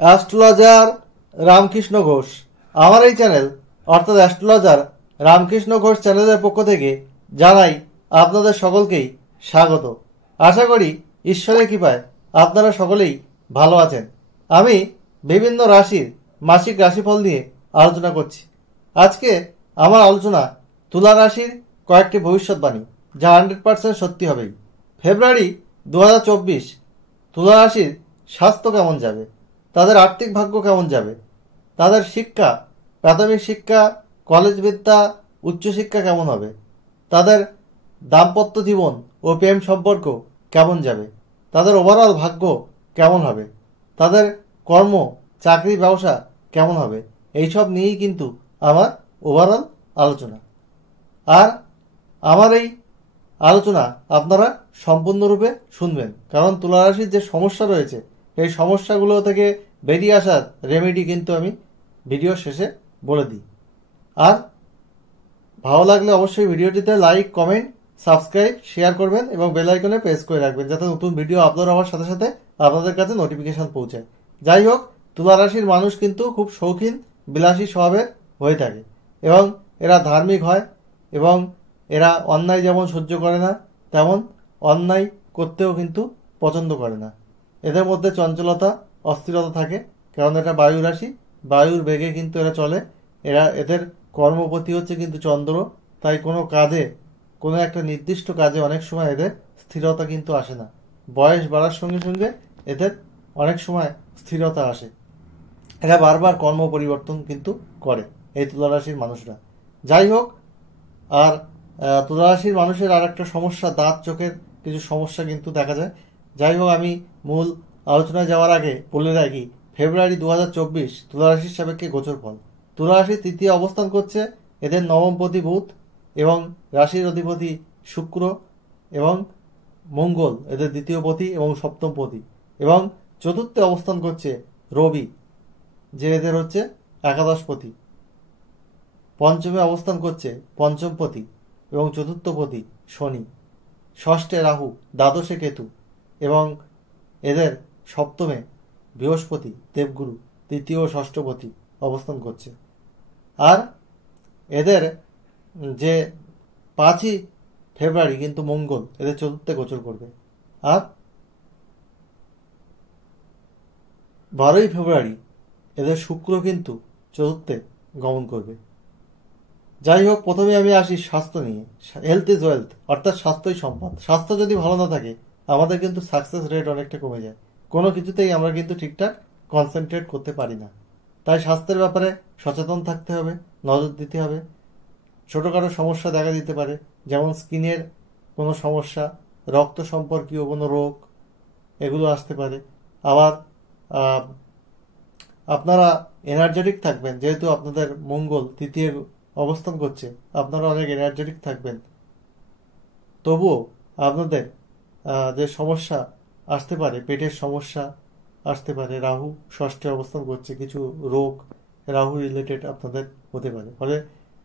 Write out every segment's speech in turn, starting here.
Astrologer Ramakrishna Ghosh. আমার এই channel অর্থাৎ অ্যাস্ট্রোলজার রামকৃষ্ণ ঘোষ চ্যানেলের পক্ষ থেকে জানাই আপনাদের সকলকেই স্বাগত। আশা করি ঈশ্বরের কৃপায় আপনারা সকলেই ভালো আছেন। আমি বিভিন্ন রাশির মাসিক রাশিফল নিয়ে আলোচনা করছি। আজকে আমার আলোচনা তুলা রাশির কয়েকটি ভবিষ্যৎবাণী, যা 100% সত্যি হবেই। ফেব্রুয়ারি 2024 তুলা রাশির স্বাস্থ্য কেমন যাবে, তাদের আর্থিক ভাগ্য কেমন যাবে, তাদের শিক্ষা, প্রাথমিক শিক্ষা, কলেজ বিদ্যা, উচ্চশিক্ষা কেমন হবে, তাদের দাম্পত্য জীবন ও প্রেম সম্পর্ক কেমন যাবে, তাদের ওভারঅল ভাগ্য কেমন হবে, তাদের কর্ম, চাকরি, ব্যবসা কেমন হবে, এইসব নিয়েই কিন্তু আমার ওভারঅল আলোচনা। আর আমার এই আলোচনা আপনারা সম্পূর্ণরূপে শুনবেন, কারণ তুলা রাশির যে সমস্যা রয়েছে এই সমস্যাগুলো থেকে বেরিয়ে আসার রেমেডি কিন্তু আমি ভিডিও শেষে বলে দিই। আর ভালো লাগলে অবশ্যই ভিডিওটিতে লাইক, কমেন্ট, সাবস্ক্রাইব, শেয়ার করবেন এবং বেল আইকনে প্রেস করে রাখবেন, যাতে নতুন ভিডিও আপলোড হওয়ার সাথে সাথে আপনাদের কাছে নোটিফিকেশন পৌঁছায়। যাই হোক, তুলা রাশির মানুষ কিন্তু খুব শৌখিন, বিলাসী স্বভাবের হয়ে থাকে এবং এরা ধার্মিক হয় এবং এরা অন্যায় যেমন সহ্য করে না, তেমন অন্যায় করতেও কিন্তু পছন্দ করে না। এদের মধ্যে চঞ্চলতা, অস্থিরতা থাকে, কারণ এটা বায়ু রাশি, বায়ুর বেগে কিন্তু এরা চলে। এদের কর্মপতি হচ্ছে কিন্তু চন্দ্র, তাই কোনো কাজে, কোনো একটা নির্দিষ্ট কাজে অনেক সময় এদের স্থিরতা কিন্তু আসে না। বয়স বাড়ার সঙ্গে সঙ্গে এদের অনেক সময় স্থিরতা আসে। এরা বারবার কর্ম পরিবর্তন কিন্তু করে এই তুলা রাশির মানুষরা। যাই হোক, আর তুলা রাশির মানুষের আর একটা সমস্যা, দাঁত, চোখের কিছু সমস্যা কিন্তু দেখা যায়। যাই হোক, আমি মূল আলোচনায় যাওয়ার আগে বলে রাখি, ফেব্রুয়ারি 2024 তুলা রাশির সাপেক্ষে গোচর ফল। তুলা রাশির তৃতীয় অবস্থান করছে এদের নবমপতি বুধ এবং রাশির অধিপতি শুক্র এবং মঙ্গল এদের দ্বিতীয় পতি এবং সপ্তম পতি, এবং চতুর্থে অবস্থান করছে রবি, যে এদের হচ্ছে একাদশপতি। পঞ্চমে অবস্থান করছে পঞ্চমপতি এবং চতুর্থপতি শনি। ষষ্ঠে রাহু, দ্বাদশে কেতু এবং এদের সপ্তমে বৃহস্পতি দেবগুরু তৃতীয় ও ষষ্ঠপতি অবস্থান করছে। আর এদের যে 5ই ফেব্রুয়ারি কিন্তু মঙ্গল এদের চতুর্থে গোচর করবে। আর 12ই ফেব্রুয়ারি এদের শুক্র কিন্তু চতুর্থে গমন করবে। যাই হোক, প্রথমে আমি আসি স্বাস্থ্য নিয়ে। হেলথ ইজ ওয়েলথ, অর্থাৎ স্বাস্থ্যই সম্পদ। স্বাস্থ্য যদি ভালো না থাকে আমাদের কিন্তু সাকসেস রেট অনেকটা কমে যায়, কোনো কিছুতেই আমরা কিন্তু ঠিকঠাক কনসেন্ট্রেট করতে পারি না। তাই স্বাস্থ্যের ব্যাপারে সচেতন থাকতে হবে, নজর দিতে হবে। ছোটোখাটো সমস্যা দেখা দিতে পারে, যেমন স্কিনের কোনো সমস্যা, রক্ত সম্পর্কীয় কোনো রোগ, এগুলো আসতে পারে। আবার আপনারা এনার্জেটিক থাকবেন, যেহেতু আপনাদের মঙ্গল তৃতীয় অবস্থান করছে, আপনারা অনেক এনার্জেটিক থাকবেন। তবুও আপনাদের যে সমস্যা আসতে পারে, পেটের সমস্যা আসতে পারে, রাহু ষষ্ঠে অবস্থান করছে, কিছু রোগ রাহু রিলেটেড আপনাদের হতে পারে। ফলে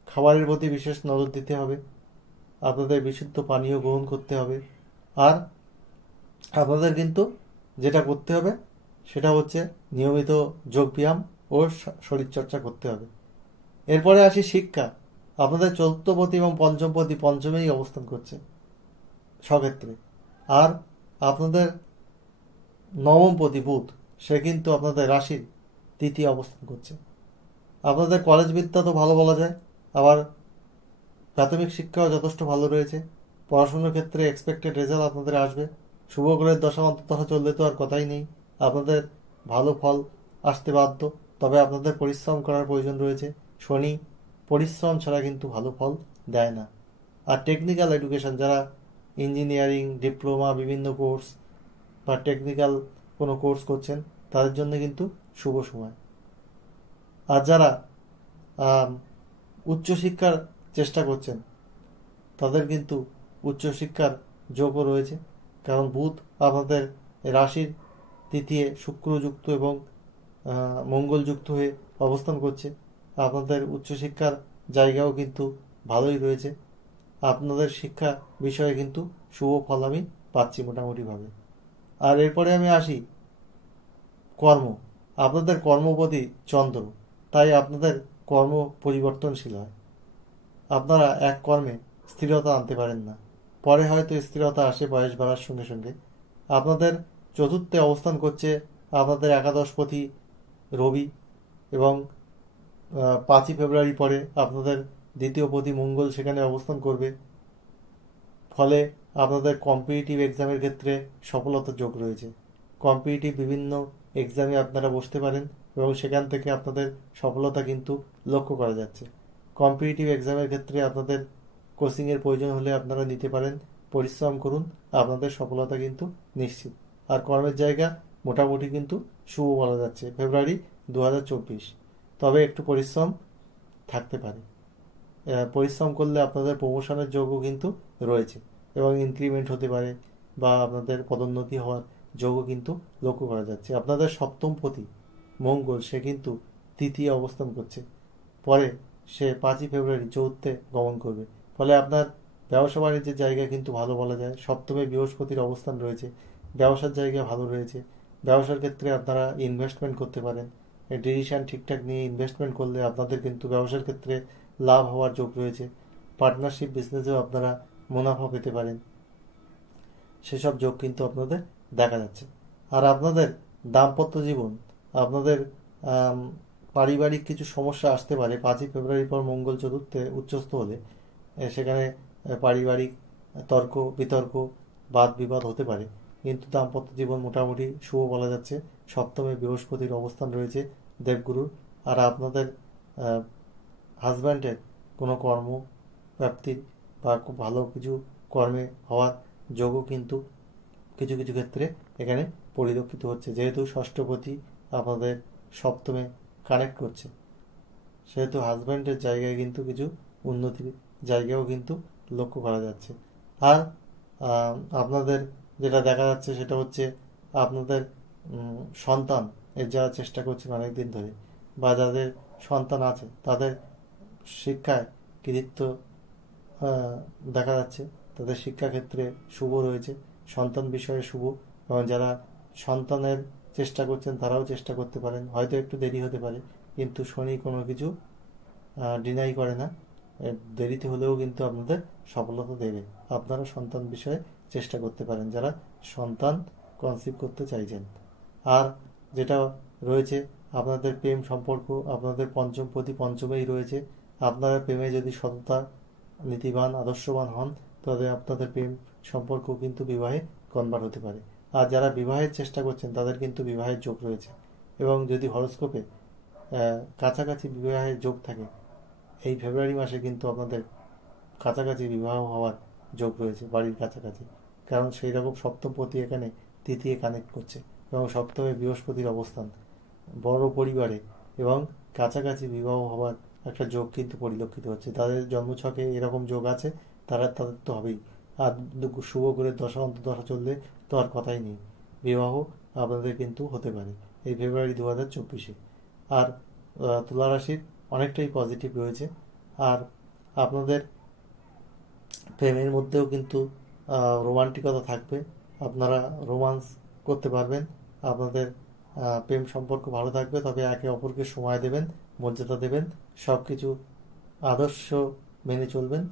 খাবারের প্রতি বিশেষ নজর দিতে হবে, আপনাদের বিশুদ্ধ পানীয় গ্রহণ করতে হবে। আর আপনাদের কিন্তু যেটা করতে হবে সেটা হচ্ছে নিয়মিত যোগব্যায়াম ও শরীরচর্চা করতে হবে। এরপরে আসি শিক্ষা। আপনাদের চতুর্থপতি এবং পঞ্চমপতি পঞ্চমেই অবস্থান করছে স্বক্ষেত্রে। আর আপনাদের নবমপতি বুধ, সে কিন্তু আপনাদের রাশির তৃতীয় অবস্থান করছে। আপনাদের কলেজ বিদ্যা তো ভালো বলা যায়, আবার প্রাথমিক শিক্ষাও যথেষ্ট ভালো রয়েছে। পড়াশোনার ক্ষেত্রে এক্সপেক্টেড রেজাল্ট আপনাদের আসবে। শুভ গ্রহের দশা অন্ততঃ চললে তো আর কথাই নেই, আপনাদের ভালো ফল আসতে বাধ্য। তবে আপনাদের পরিশ্রম করার প্রয়োজন রয়েছে। শনি পরিশ্রম ছাড়া কিন্তু ভালো ফল দেয় না। আর টেকনিক্যাল এডুকেশন, যারা ইঞ্জিনিয়ারিং, ডিপ্লোমা, বিভিন্ন কোর্স বা টেকনিক্যাল কোনো কোর্স করছেন, তাদের জন্য কিন্তু শুভ সময়। আর যারা উচ্চশিক্ষার চেষ্টা করছেন, তাদের কিন্তু উচ্চশিক্ষার যোগও রয়েছে, কারণ বুধ আপনাদের রাশির তৃতীয় শুক্রযুক্ত এবং মঙ্গলযুক্ত হয়ে অবস্থান করছে। আপনাদের উচ্চশিক্ষার জায়গাও কিন্তু ভালোই রয়েছে। আপনাদের শিক্ষা বিষয়ে কিন্তু শুভ ফল আমি পাচ্ছি মোটামুটিভাবে। আর এরপরে আমি আসি কর্ম। আপনাদের কর্মপতি চন্দ্র, তাই আপনাদের কর্ম পরিবর্তনশীল হয়। আপনারা এক কর্মে স্থিরতা আনতে পারেন না, পরে হয়তো স্থিরতা আসে বয়স বাড়ার সঙ্গে সঙ্গে। আপনাদের চতুর্থে অবস্থান করছে আপনাদের একাদশপতি রবি, এবং 5ই ফেব্রুয়ারি পরে আপনাদের দ্বিতীয় পতি মঙ্গল সেখানে অবস্থান করবে। ফলে আপনাদের কম্পিটিটিভ এক্সামের ক্ষেত্রে সফলতার যোগ রয়েছে। কম্পিটিটিভ বিভিন্ন এক্সামে আপনারা বসতে পারেন এবং সেখান থেকে আপনাদের সফলতা কিন্তু লক্ষ্য করা যাচ্ছে। কম্পিটিটিভ এক্সামের ক্ষেত্রে আপনাদের কোচিংয়ের প্রয়োজন হলে আপনারা নিতে পারেন। পরিশ্রম করুন, আপনাদের সফলতা কিন্তু নিশ্চিত। আর কর্মের জায়গা মোটামুটি কিন্তু শুভ বলা যাচ্ছে ফেব্রুয়ারি 2024। তবে একটু পরিশ্রম থাকতে পারে। পরিশ্রম করলে আপনাদের প্রমোশনের যোগও কিন্তু রয়েছে এবং ইনক্রিমেন্ট হতে পারে বা আপনাদের পদোন্নতি হওয়ার যোগও কিন্তু লক্ষ্য করা যাচ্ছে। আপনাদের সপ্তম পতি মঙ্গল সে কিন্তু তৃতীয় অবস্থান করছে, পরে সে 5ই ফেব্রুয়ারি চতুর্থে গমন করবে। ফলে আপনার ব্যবসা বাণিজ্যের জায়গা কিন্তু ভালো বলা যায়। সপ্তমে বৃহস্পতির অবস্থান রয়েছে, ব্যবসার জায়গা ভালো রয়েছে। ব্যবসার ক্ষেত্রে আপনারা ইনভেস্টমেন্ট করতে পারেন। ডিসিশন ঠিকঠাক নিয়ে ইনভেস্টমেন্ট করলে আপনাদের কিন্তু ব্যবসার ক্ষেত্রে লাভ হওয়ার যোগ রয়েছে। পার্টনারশিপ বিজনেসেও আপনারা মুনাফা পেতে পারেন, সেসব যোগ কিন্তু আপনাদের দেখা যাচ্ছে। আর আপনাদের দাম্পত্য জীবন, আপনাদের পারিবারিক কিছু সমস্যা আসতে পারে 5ই ফেব্রুয়ারির পর মঙ্গল চতুর্থে উচ্চস্থ হলে। সেখানে পারিবারিক তর্ক বিতর্ক বাদ বিবাদ হতে পারে, কিন্তু দাম্পত্য জীবন মোটামুটি শুভ বলা যাচ্ছে। সপ্তমে বৃহস্পতির অবস্থান রয়েছে দেবগুরুর। আর আপনাদের হাজব্যান্ডের কোনো কর্ম প্রাপ্তির বা খুব ভালো কিছু কর্মে হওয়ার যোগও কিন্তু কিছু কিছু ক্ষেত্রে এখানে পরিলক্ষিত হচ্ছে। যেহেতু ষষ্ঠপতি আপনাদের সপ্তমে কানেক্ট করছে, সেহেতু হাজব্যান্ডের জায়গায় কিন্তু কিছু উন্নতির জায়গাও কিন্তু লক্ষ্য করা যাচ্ছে। আর আপনাদের যেটা দেখা যাচ্ছে সেটা হচ্ছে আপনাদের সন্তান এর যারা চেষ্টা করছেন অনেকদিন ধরে, বা যাদের সন্তান আছে তাদের শিক্ষায় কৃতিত্ব দেখা যাচ্ছে। তাদের শিক্ষাক্ষেত্রে শুভ রয়েছে, সন্তান বিষয়ে শুভ। এবং যারা সন্তানের চেষ্টা করছেন তারাও চেষ্টা করতে পারেন, হয়তো একটু দেরি হতে পারে, কিন্তু শনি কোনো কিছু ডিনাই করে না। দেরিতে হলেও কিন্তু আপনাদের সফলতা দেবে। আপনারা সন্তান বিষয়ে চেষ্টা করতে পারেন যারা সন্তান কনসিভ করতে চাইছেন। আর যেটা রয়েছে আপনাদের প্রেম সম্পর্ক, আপনাদের পঞ্চম প্রতি পঞ্চমেই রয়েছে। আপনারা প্রেমে যদি সততা নীতিবান আদর্শবান হন, তবে আপনাদের প্রেম সম্পর্ক কিন্তু বিবাহে কনভার্ট হতে পারে। আর যারা বিবাহের চেষ্টা করছেন তাদের কিন্তু বিবাহের যোগ রয়েছে। এবং যদি হরস্কোপে কাছাকাছি বিবাহের যোগ থাকে, এই ফেব্রুয়ারি মাসে কিন্তু আপনাদের কাছাকাছি বিবাহ হওয়ার যোগ রয়েছে, বাড়ির কাছাকাছি। কারণ সেই রকম সপ্তমপতি এখানে তৃতীয় কানেক্ট করছে এবং সপ্তমে বৃহস্পতির অবস্থান বড় পরিবারে এবং কাছাকাছি বিবাহ হওয়ার একটা যোগ কিন্তু পরিলক্ষিত হচ্ছে। তাদের জন্মছকে এরকম যোগ আছে, তাদের তো হবেই। আর শুভ করে দশা অন্তর্দশা চললে তো আর কথাই নেই, বিবাহ আপনাদের কিন্তু হতে পারে এই ফেব্রুয়ারি 2024-এ। আর তুলা রাশির অনেকটাই পজিটিভ রয়েছে। আর আপনাদের প্রেমের মধ্যেও কিন্তু রোমান্টিকতা থাকবে, আপনারা রোমান্স করতে পারবেন। আপনাদের প্রেম সম্পর্ক ভালো থাকবে, তবে একে অপরকে সময় দেবেন, মর্যাদা দেবেন, সব কিছু আদর্শ মেনে চলবেন,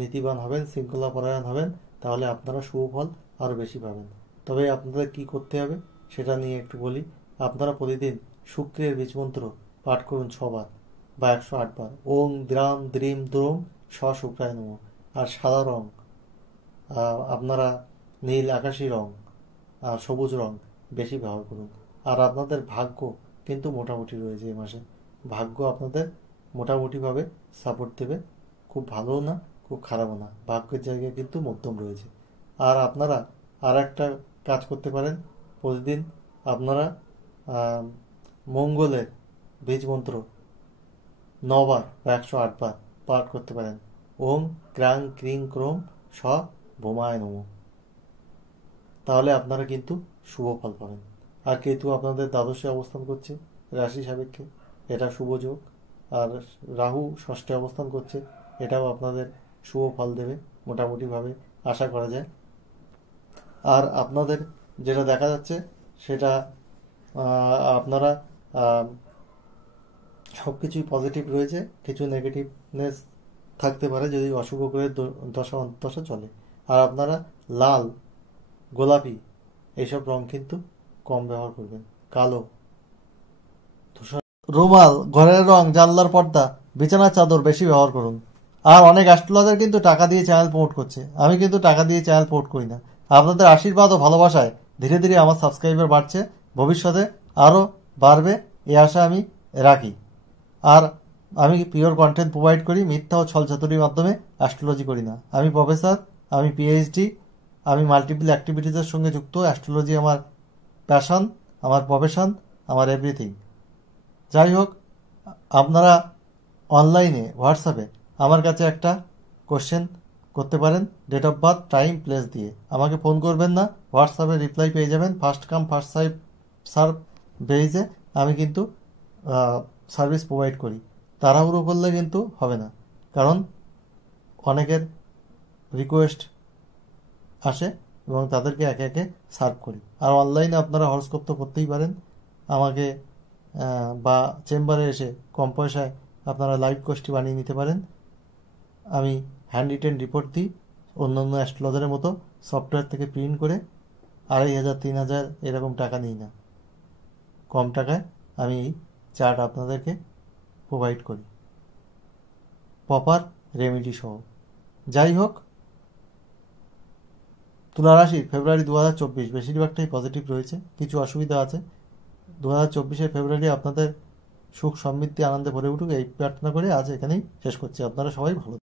নীতিবান হবেন, শৃঙ্খলা পরায়ণ হবেন, তাহলে আপনারা শুভ ফল আরও বেশি পাবেন। তবে আপনাদের কি করতে হবে সেটা নিয়ে একটু বলি। আপনারা প্রতিদিন শুক্রের বীজমন্ত্র পাঠ করুন 6 বার বা 108 বার। ওং দ্রাম দ্রিম দ্রোম স শুক্রায় নমঃ। আর সাদা রং আপনারা নীল আকাশি রং সবুজ রং বেশি ব্যবহার করুন। আর আপনাদের ভাগ্য কিন্তু মোটামুটি রয়েছে এই মাসে, ভাগ্য আপনাদের মোটামুটিভাবে সাপোর্ট দেবে, খুব ভালোও না খুব খারাপও না, ভাগ্যের জায়গায় কিন্তু মধ্যম রয়েছে। আর আপনারা আর একটা কাজ করতে পারেন, প্রতিদিন আপনারা মঙ্গলের বীজ মন্ত্র 9 বার বা 108 বার পাঠ করতে পারেন। ওম ক্রাং ক্রিং ক্রোম স বোমায় নমঃ। তাহলে আপনারা কিন্তু শুভ ফল পাবেন। আর কেতু আপনাদের দ্বাদশে অবস্থান করছে রাশি সাপেক্ষে, এটা শুভ যোগ। আর রাহু ষষ্ঠে অবস্থান করছে, এটাও আপনাদের শুভ ফল দেবে মোটামুটিভাবে আশা করা যায়। আর আপনাদের যেটা দেখা যাচ্ছে সেটা আপনারা সব কিছুই পজিটিভ রয়েছে, কিছু নেগেটিভনেস থাকতে পারে যদি অশুভ গ্রহের দশা অন্তর্দশা চলে। আর আপনারা লাল, গোলাপি এইসব রং কিন্তু কম ব্যবহার করবেন। কালো, ধূসর, রুমাল, ঘরের রং, জানলার পর্দা, বিছানার চাদর বেশি ব্যবহার করুন। আর অনেক অ্যাস্ট্রোলজার কিন্তু টাকা দিয়ে চ্যানেল প্রমোট করছে, আমি কিন্তু টাকা দিয়ে চ্যানেল প্রমোট করি না। আপনাদের আশীর্বাদ ও ভালোবাসায় ধীরে ধীরে আমার সাবস্ক্রাইবার বাড়ছে, ভবিষ্যতে আরও বাড়বে এই আশা আমি রাখি। আর আমি পিওর কন্টেন্ট প্রোভাইড করি, মিথ্যা ও ছলচাতুরির মাধ্যমে অ্যাস্ট্রোলজি করি না। আমি প্রফেসর, আমি পিএইচডি, আমি মাল্টিপল অ্যাক্টিভিটিসের সঙ্গে যুক্ত। অ্যাস্ট্রোলজি আমার প্যাশন, আমার প্রফেশন, আমার এভরিথিং। যাই হোক, আপনারা অনলাইনে হোয়াটসঅ্যাপে আমার কাছে একটা কোশ্চেন করতে পারেন, date of birth, time, place দিয়ে। আমাকে ফোন করবেন না, হোয়াটসঅ্যাপে রিপ্লাই পেয়ে যাবেন। ফার্স্ট কাম ফার্স্ট সার্ভ বেইজে আমি কিন্তু সার্ভিস প্রোভাইড করি। তাড়াহুড়ো করলে কিন্তু হবে না, কারণ অনেকের রিকোয়েস্ট আসে এবং তাদেরকে একে একে সার্ভ করি। আর অনলাইনে আপনারা হরস্কোপ তো করতেই পারেন আমাকে, বা চেম্বারে এসে কম পয়সায় আপনারা লাইভ কোর্সটি বানিয়ে নিতে পারেন। আমি হ্যান্ড রিটেন রিপোর্ট দিই, অন্যান্য অ্যাস্ট্রোলজারের মতো সফটওয়্যার থেকে প্রিন্ট করে 2500 3000 এরকম টাকা নিই না, কম টাকায় আমি এই চার্ট আপনাদেরকে প্রোভাইড করি, প্রপার রেমেডি সহ। যাই হোক, তুলা রাশির ফেব্রুয়ারি 2024 বেশিরভাগটাই পজিটিভ রয়েছে, কিছু অসুবিধা আছে। 2024 ফেব্রুয়ারি আপনাদের সুখ সমৃদ্ধি আনন্দে ভরে উঠুক এই প্রার্থনা করে আজ এখানেই শেষ করছি। আপনারা সবাই ভালো